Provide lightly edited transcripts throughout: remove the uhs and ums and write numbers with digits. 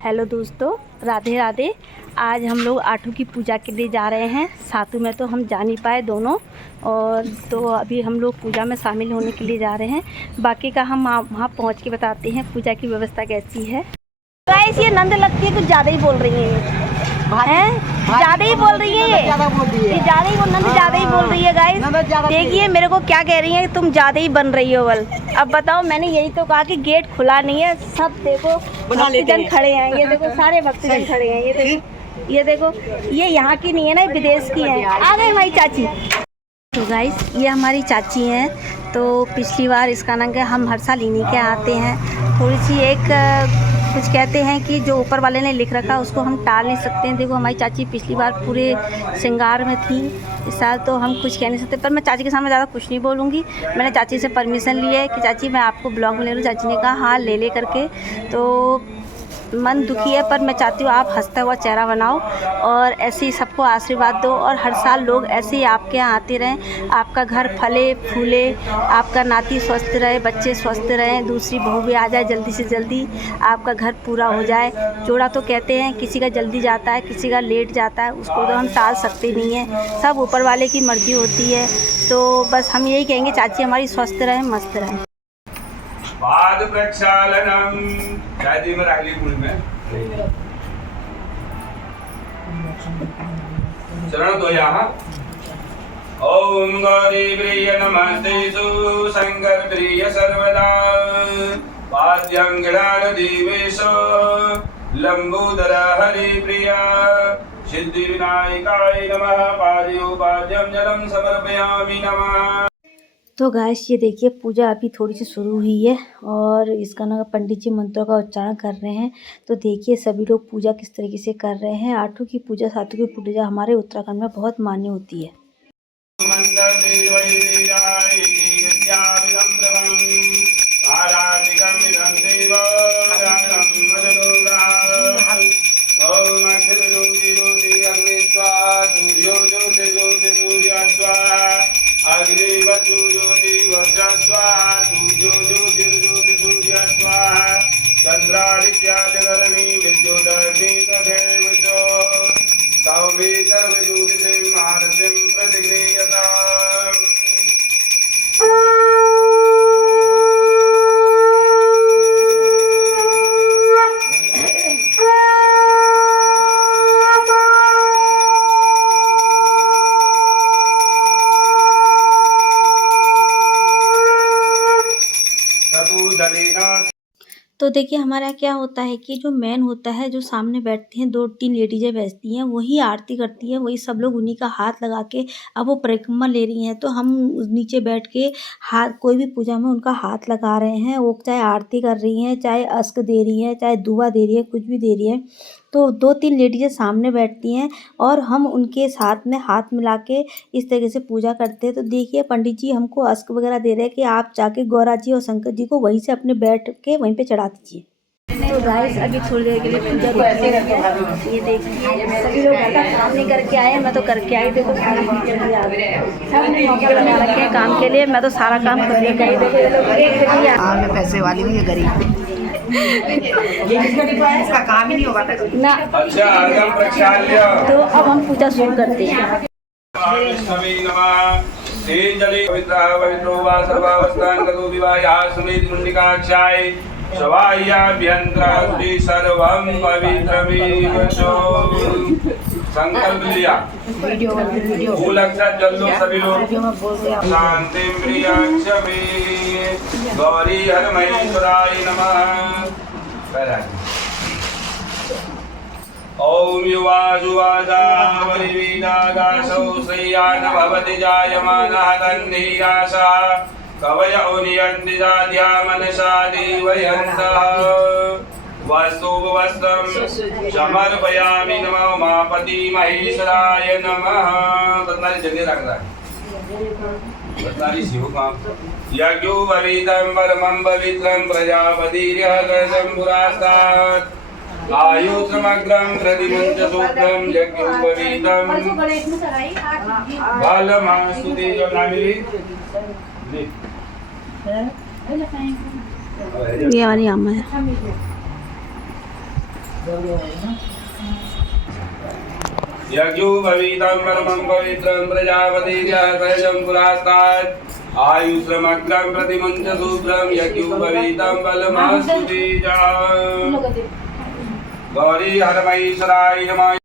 Hello दोस्तों, राधे राधे। आज हम लोग आठू की पूजा के लिए जा रहे हैं। सातू में तो हम जा नहीं पाए दोनों, और तो अभी हम लोग पूजा में शामिल होने के लिए जा रहे हैं। बाकी का हम वहाँ पहुँच के बताते हैं पूजा की व्यवस्था कैसी है। गाइस, ये नंद लगती है, कुछ ज़्यादा ही बोल रही है, ज़्यादा ही बोल रही है, ये ज़्यादा ही नंद ज़्यादा ही बोल रही है। गाइस देखिए मेरे को क्या कह रही है, तुम ज़्यादा ही बन रही हो बल। अब बताओ, मैंने यही तो कहा कि गेट खुला नहीं है। सब देखो भक्तजन खड़े हैं, ये देखो सारे भक्तजन खड़े हैं। ये देखो ये यहाँ की नहीं है ना, विदेश की है। आ गई हमारी चाची। तो गाइस ये हमारी चाची हैं। तो पिछली बार इसका नाम क्या, हम हर साल इन्हीं के आते हैं। थोड़ी सी कुछ कहते हैं कि जो ऊपर वाले ने लिख रखा उसको हम टाल नहीं सकते हैं। देखो हमारी चाची पिछली बार पूरे श्रृंगार में थी, इस साल तो हम कुछ कह नहीं सकते। पर मैं चाची के सामने ज़्यादा कुछ नहीं बोलूँगी। मैंने चाची से परमिशन ली है कि चाची मैं आपको ब्लॉग में ले लूँ। चाची ने कहा हाँ ले करके। तो मन दुखी है, पर मैं चाहती हूँ आप हंसता हुआ चेहरा बनाओ और ऐसे ही सबको आशीर्वाद दो। और हर साल लोग ऐसे ही आपके यहाँ आते रहें, आपका घर फले फूले, आपका नाती स्वस्थ रहे, बच्चे स्वस्थ रहें, दूसरी बहू भी आ जाए जल्दी से जल्दी, आपका घर पूरा हो जाए। जोड़ा तो कहते हैं किसी का जल्दी जाता है, किसी का लेट जाता है, उसको तो हम टाल सकते नहीं हैं। सब ऊपर वाले की मर्जी होती है। तो बस हम यही कहेंगे चाची हमारी स्वस्थ रहें, मस्त रहें। पाद प्रक्षालनम शादी में रागली कुल में चरण दो यहाँ। ओम गौरी प्रिय नमस्ते शंकर प्रिय सर्वदा पाद्यं गणान देवेशो लंबोदर हरि प्रिया सिद्धि विनायकाय नमः। पाद्योपाद्यं जलम समर्पयामि नमः। तो गाइस ये देखिए पूजा अभी थोड़ी सी शुरू हुई है और इसका ना पंडित जी मंत्रों का उच्चारण कर रहे हैं। तो देखिए सभी लोग पूजा किस तरीके से कर रहे हैं। आठू की पूजा, सातू की पूजा हमारे उत्तराखंड में बहुत मान्य होती है। तो देखिए हमारे यहाँ क्या होता है कि जो मेन होता है, जो सामने बैठती हैं 2-3 लेडीजें बैठती हैं, वही आरती करती हैं, वही सब लोग उन्हीं का हाथ लगा के, अब वो परिक्रमा ले रही हैं तो हम नीचे बैठ के हाथ, कोई भी पूजा में उनका हाथ लगा रहे हैं। वो चाहे आरती कर रही हैं, चाहे अस्क दे रही हैं, चाहे दुआ दे रही है, कुछ भी दे रही है। तो 2-3 लेडीजें सामने बैठती हैं और हम उनके साथ में हाथ मिला के इस तरीके से पूजा करते हैं। तो देखिए पंडित जी हमको अस्क वगैरह दे रहे हैं कि आप जाके गौरा जी और शंकर जी को वहीं से अपने बैठ के वहीं पे चढ़ा दीजिए। तो गाइस अभी थोड़ी देर के लिए पूजा करते हैं। ये देखिए सभी लोग काम नहीं करके आए, मैं तो करके आई। देखो सारे टीचर आ गए, सबने मौके बना रखे हैं काम के लिए। मैं तो सारा काम खुद लेकर आई। देखो ये लोग मैं पैसे वाली हूँ, ये गरीब इसका काम ही नहीं होगा ना। तो अब हम पूजा शुरू करते हैं। संकल्प लिया, फूल अक्षत जल दो सभी लोग। शांति प्रियक्षमे गौरी हर महेश्वराय नमः। ओम युवाजुवाजा वरिवीदागासौ श्रेयान भवति जायमानः तन्निराशा कवय उनियन्ति जाद्या मनसा देवयन्तः। वस्तुवस्त्रं समर्पयामि नमो उमापति महेश्वराय नमः। तत्नारी जगह रख रहा है, तत्नारी शिव काम यज्ञो भवितं परमं पवित्रं प्रजापतिर्यः पुरास्तात् आयुत्रमग्रं प्रतिमंच सूत्रं यज्ञोपवीतं बालमास्तु तेजो नामिली। ये वाली आम है। यज्ञोपवीतं परमं पवित्रं प्रजापतिर्यः सहजं पुरास्तात् आयुष्रमग्रं प्रतिमुञ्च शुभ्रं यज्ञोपवीतं बलमस्तु तेजः गौरी हरमहेश्वराय नमः।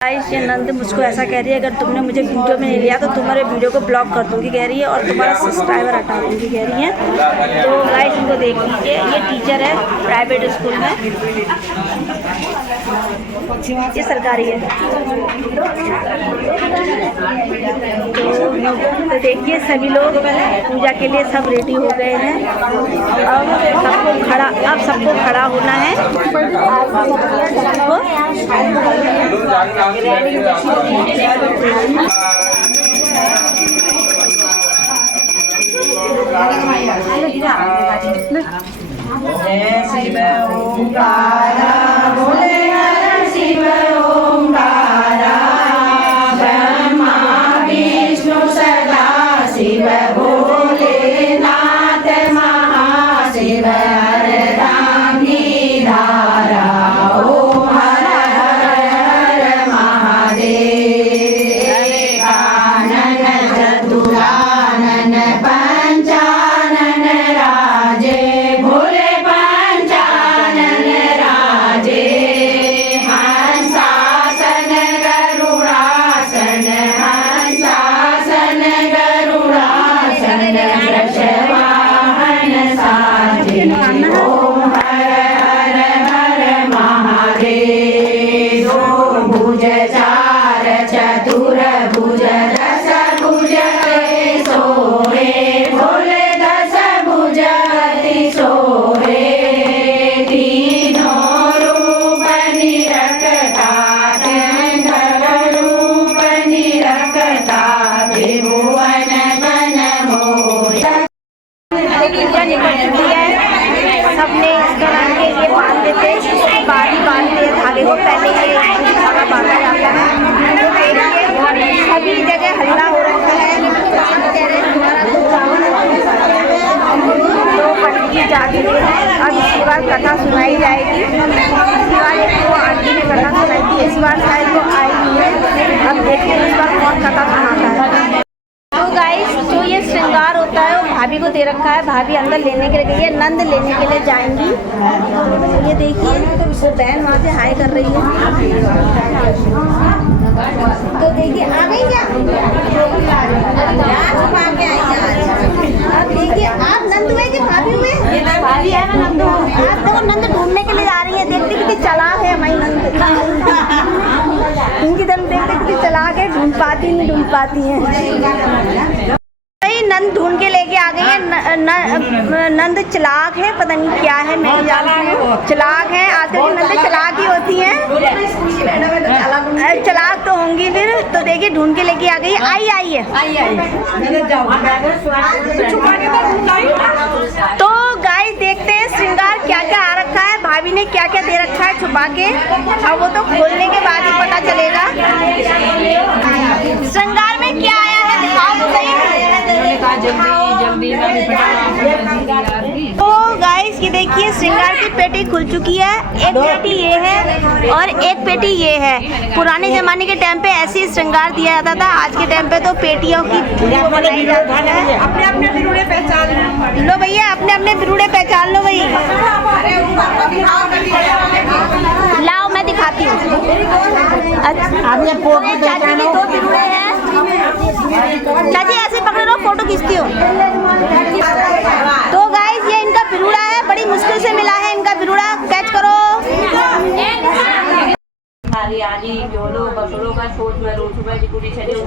गाइस ये नंद मुझको ऐसा कह रही है, अगर तुमने मुझे वीडियो में नहीं लिया तो तुम्हारे वीडियो को ब्लॉक कर दूंगी कह रही है, और तुम्हारा सब्सक्राइबर हटा दूंगी कह रही है। तो गाइस इनको देख लीजिए, ये टीचर है प्राइवेट स्कूल में, ये सरकारी है। तो देखिए सभी लोग पूजा के लिए सब रेडी हो गए हैं। अब सबको खड़ा होना है। जय शिव ओंकार बोले हर शिव ओंकार ब्रह्मा विष्णु सदा शिव भोलेनाथ महाशिव हर राम निधारा ओम हर हर हर महादेव कानन चतुरानन पंचानन राजे भोले पंचानन राजे हंसासन गरुड़ासन हंसासन गरुड़ासन वृषवाहन साजे ओम हर हर हर महादेव दो भुज चार चतुर भुज दस भुज सोहे भोले दस भुज सोहे तीनों रूप निरखता रूप निरखता त्रिभुवन मन मोह। पूजा निकल चुकी है, सबने इस दौरान के ये बांधते थे, बारी बांधते हैं धागे को, पहले ये धागा बांधा जाता है। तो देखिए सभी जगह हल्ला हो रखा है। तो पंडित जी जा चुके हैं, अब इसके बाद कथा सुनाई जाएगी। इसके बाद एक वो आंटी ने कथा सुनाई थी, इस बार शायद वो आई नहीं है। अब देखते हैं इस बार कौन कथा सुनाता है। तो गाइस जो ये श्रृंगार होता है वो भाभी को दे रखा है, भाभी अंदर लेने के लिए गई है, नंद लेने के लिए जाएंगी। ये देखिए वो बहन वहाँ से हाय कर रही है। तो देखिए आ गई क्या? अब देखिए आप नंद हुए कि भाभी हुए? भाभी है ना नंद। आप देखो नंद ढूंढने के लिए जा रही है, देखते कितनी चालाक है हमारी नंद। इनकी तरफ देखते कितनी चालाक है, ढूंढ पाती हैं। नंद ढूंढ के लेके आ गई है। नंद चलाक है, पता नहीं क्या है, मैं चलाक है। आते दिन नंद चलाक ही होती हैं, चलाक तो होंगी फिर। तो देखिए ढूंढ के लेके आ गई है। आई है। तो गाइस देखते हैं श्रृंगार क्या क्या आ रखा है, भाभी ने क्या क्या दे रखा है छुपा के। अब वो तो खोलने के बाद ही पता चलेगा। श्रृंगार में क्या आया है दिखाओ तो सही। तो गाइस ये देखिए श्रृंगार की पेटी खुल चुकी है। एक पेटी ये है और एक पेटी ये है। पुराने जमाने के टाइम पे ऐसे ही श्रृंगार दिया जाता था, आज के टाइम पे तो पेटियों की बनाई जाती है। अपने अपने बिरुड़े पहचान लो भैया, अपने अपने बिरुड़े पहचान लो भाई। लाओ मैं दिखाती हूँ। अच्छा चाची के 2 बिरुड़े हैं। चाची ऐसे पकड़ लो, फोटो खींचती हूँ। तो गाइस ये इनका बिरुड़ा है, बड़ी मुश्किल से मिला है इनका बिरुड़ा। कैच करो।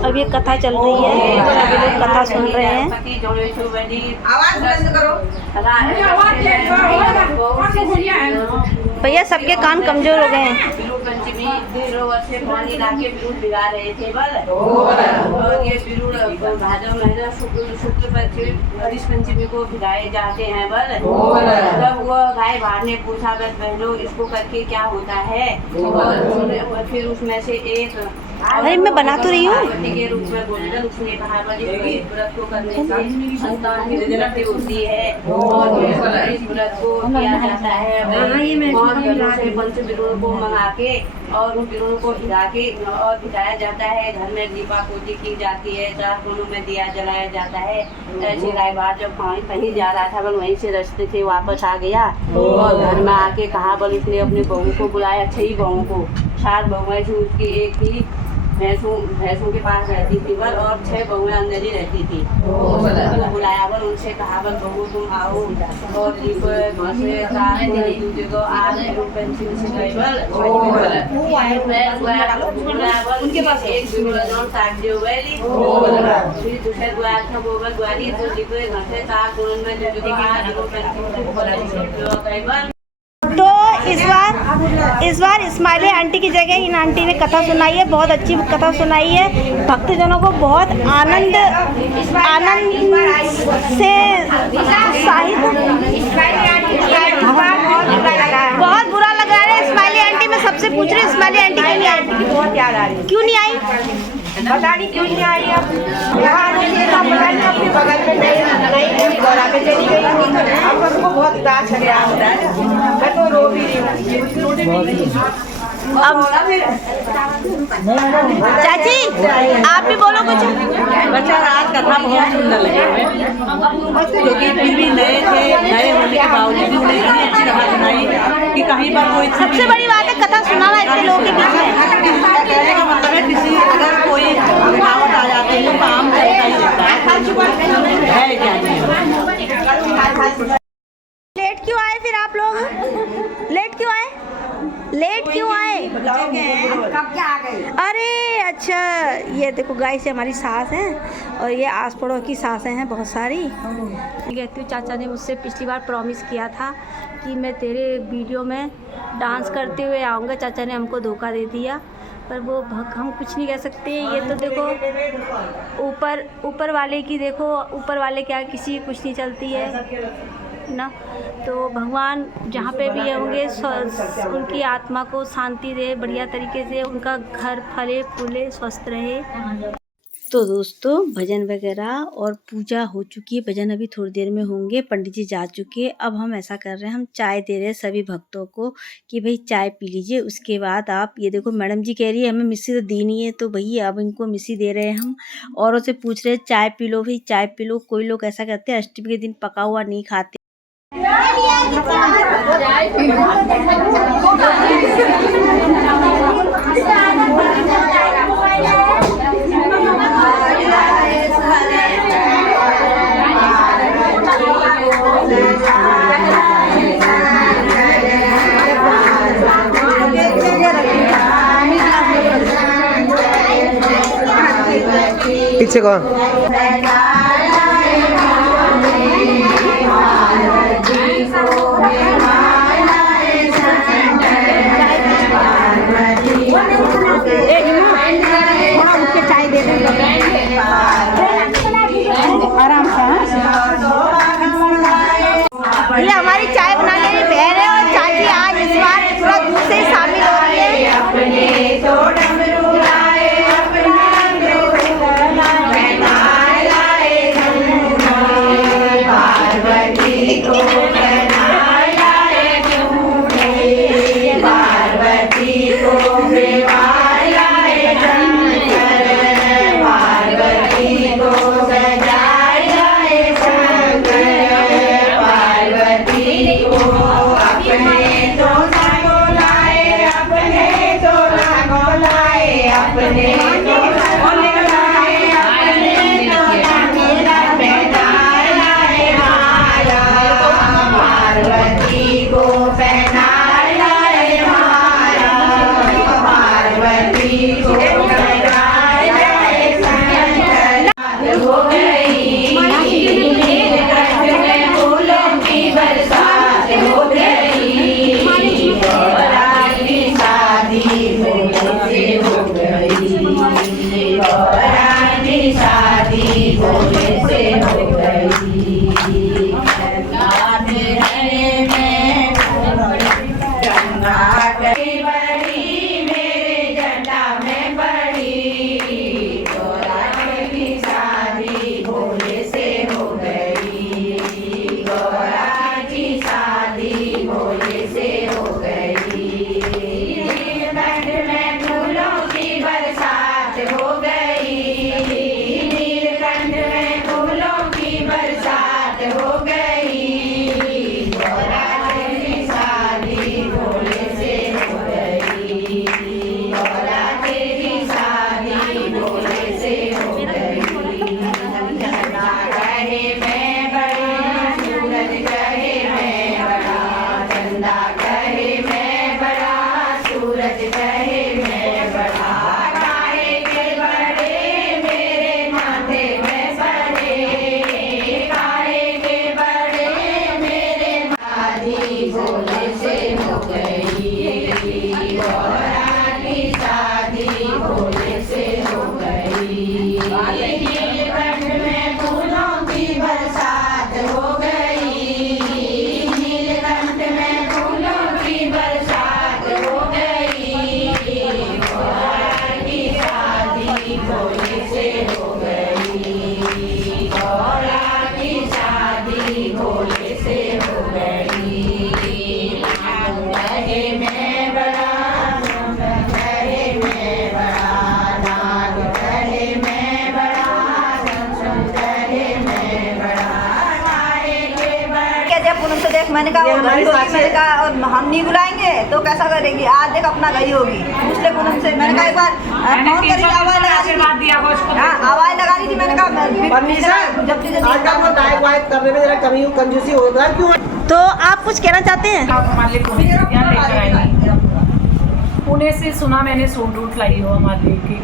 अब ये कथा चल रही है, सभी लोग कथा सुन रहे हैं। आवाज बंद करो। भैया सबके कान कमजोर हो गए हैं। पंचमी सरोवर से पानी लाके बिरुड़ भिगा रहे थे बल। और ये बिरुड़ भादव महीना शुक्ल पंचमी हरीश पंचमी को भिगाए जाते हैं बल। तब वो गाय भाड़ ने पूछा बस बहनों इसको करके क्या होता है। और फिर उसमें से एक अरे मैं बना तो रही हूँ। पार्वती के रूप में बोलकर उसने कहा इस व्रत को करने से संतान की वृद्धि होती है और इस व्रत को किया जाता है। और घरों से पंच बिरुड़ को मंगा के और उन बिरुड़ को भिगा के और भिगाया जाता है। घर में दीपा पूजी की जाती है, 4 कोनों में दिया जलाया जाता है। ऐसे गाय बार जब कहीं जा रहा था बल वहीं से रास्ते से वापस आ गया और घर में आके कहा बल उसने अपनी बहू को बुलाया। 6 बहू को, 4 बहुएं थी उसकी, एक थी भैंसों के पास रहती थी बल और 6 बहुएं अंदर ही रहती थी। बुलाया बल उनसे कहा बल बहू तुम आओ और दूसरे को आज पेंसिल से गई बल उनके पास एक साथ जो गई फिर दूसरे द्वार था वो बल द्वारी तो लिखे घर से 4 कोनों में जो तो इस बार इस्माइली आंटी की जगह इन आंटी ने कथा सुनाई है। बहुत अच्छी कथा सुनाई है। भक्तजनों को बहुत आनंद से उत्साहित बहुत बुरा लग रहा है। इस्माइली आंटी मैं सबसे पूछ रही हूँ इस्माइली आंटी क्यों नहीं आई? बहुत याद आ रही है। क्यों नहीं आई? पता नहीं क्यों नहीं आई। अब यहाँ अपने बगल में नहीं गौरा पे चली गई। अब हमको बहुत उदास लग रहा है। मैं तो रो भी रही हूँ। अब चाची आप भी बोलो कुछ। बच्चा आज कथा बहुत सुंदर लगी क्योंकि फिर भी नए होने के बावजूद भी उन्हें इतनी अच्छी कथा सुनाई कि कहीं पर कोई सबसे बड़ी बात है कथा सुनाना इतने लोगों के बीच में। कहने का मतलब है किसी अगर कोई रुकावट आ जाती है तो काम चलता ही रहता है क्या नहीं। लेट क्यों आए फिर आप लोग? लेट क्यों आए? अरे अच्छा ये देखो गाय से हमारी सास हैं और ये आस पड़ोस की सासें हैं बहुत सारी। कहती हूँ चाचा ने मुझसे पिछली बार प्रॉमिस किया था कि मैं तेरे वीडियो में डांस करते हुए आऊँगा। चाचा ने हमको धोखा दे दिया पर वो हम कुछ नहीं कह सकते। ये तो देखो ऊपर वाले की, देखो ऊपर वाले क्या किसी की कुछ नहीं चलती है ना। तो भगवान जहाँ पे भी होंगे उनकी आत्मा को शांति दे, बढ़िया तरीके से उनका घर फले फूले स्वस्थ रहे। तो दोस्तों भजन वगैरह और पूजा हो चुकी है। भजन अभी थोड़ी देर में होंगे, पंडित जी जा चुके हैं। अब हम ऐसा कर रहे हैं, हम चाय दे रहे हैं सभी भक्तों को कि भाई चाय पी लीजिए। उसके बाद आप ये देखो मैडम जी कह रही है हमें मिस्सी तो दी नहीं है, तो भैया अब इनको मिस्सी दे रहे हैं हम। औरों से पूछ रहे हैं चाय पी लो भाई, चाय पी लो। कोई लोग ऐसा करते हैं अष्टमी के दिन पका हुआ नहीं खाते। पीछे कौन? चाय दे आराम से। ये हमारी चाय बनाने वाली बहन है और चाची आज इस बार पूरा दूध से शामिल हो रही है। देख मैंने कहा मैंने कहा और हम नहीं बुलाएंगे तो कैसा करेगी। आज देख अपना गई होगी पिछले पूनम से। मैंने कहा एक बार फोन करके आवाज लगा दी, आवाज लगा दी थी। मैंने कहा जब करने में जरा कमी कंजूसी होगा क्यों। तो आप कुछ कहना चाहते हैं? हमारे लिए यहाँ लेकर आई पुणे से सुना मैंने सूट वूट लाई हो हमारे लिए कि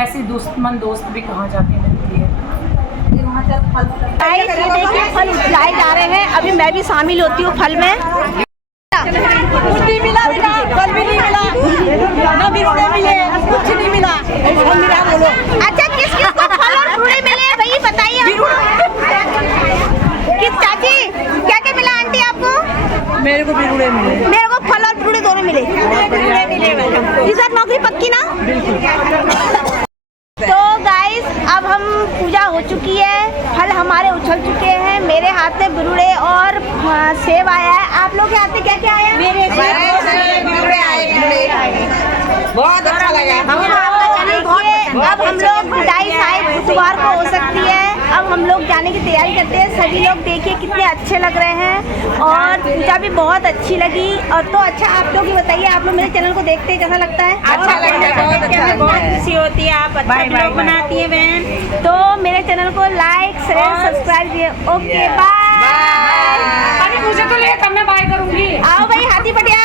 ऐसी दुश्मन दोस्त भी कहाँ जाके मिलती है। गाइस ये देखिए फल उठाए जा रहे हैं, अभी मैं भी शामिल होती हूँ फल में। कुछ नहीं मिला बेटा, कल भी नहीं मिला ना, बिरुड़े मिले, कुछ नहीं मिला। बोलो अच्छा किस किस को फल और फ्रूटे मिले हैं वही बताइए किस चाची क्या क्या मिला आंटी आपको? मेरे को बिरुड़े मिले, मेरे को फल और फ्रूटे दोनों मिले। इस बार नौकरी पक्की ना? तो गाइस अब हम पूजा हो चुकी है, फल हमारे उछल चुके हैं। मेरे हाथ में बिरुड़े और सेब आया है। आप लोग के हाथ में क्या क्या आया? मेरे बिरुड़े आए, बहुत अच्छा लगा। अब हम लोग विदाई शायद बुधवार को हो सकती है। अब हम लोग जाने की तैयारी करते हैं। सभी लोग देखिए कितने अच्छे लग रहे हैं और पूजा भी बहुत अच्छी लगी। और तो अच्छा आप लोग ही बताइए, आप लोग मेरे चैनल को देखते हैं कैसा लगता है? अच्छा लगता है, बहुत अच्छा लगता है। बहुत खुशी होती है, आप अच्छा ब्लॉग बनाती है बहन। तो मेरे चैनल को लाइक शेयर सब्सक्राइब कीजिए। Okay bye. अभी मुझे तो ले, कब मैं बाय करूंगी। आओ भाई हाथी पटिया।